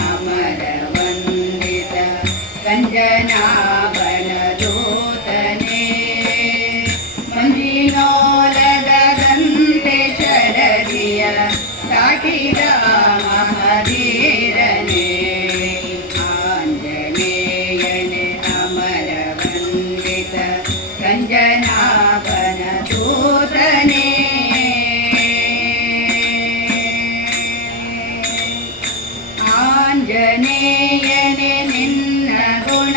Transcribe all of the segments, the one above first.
अमर वन्दित सञ्जनापद द्योतने मञ्जिनो ले च आञ्जनेयने अमर वन्दित ಗುಣ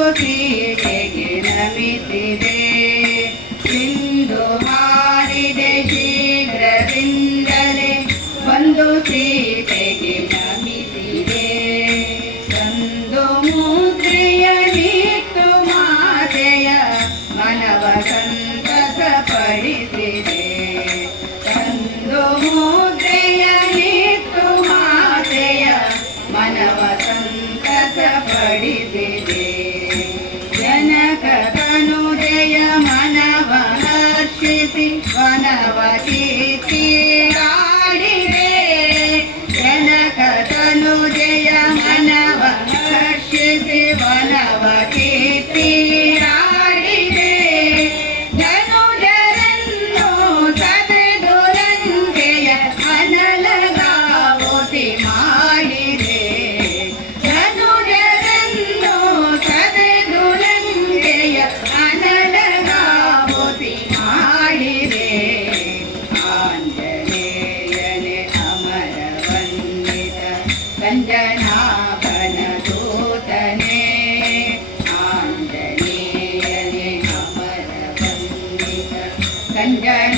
ಸ್ತುತಿಗೆ ನಮಿಸಿದೆ Sarabate. again.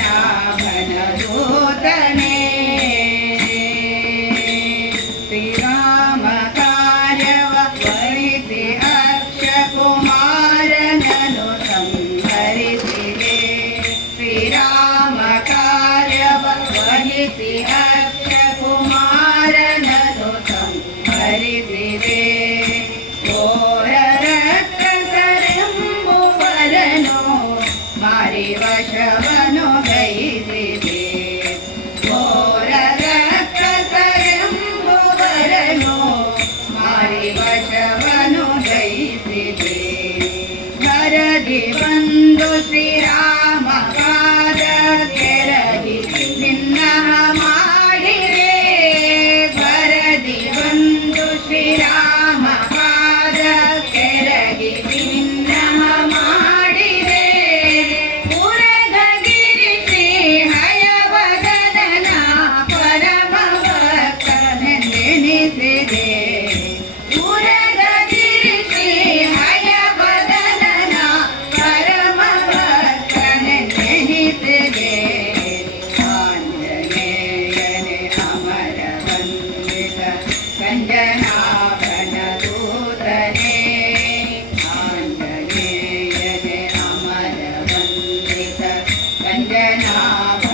i Yeah.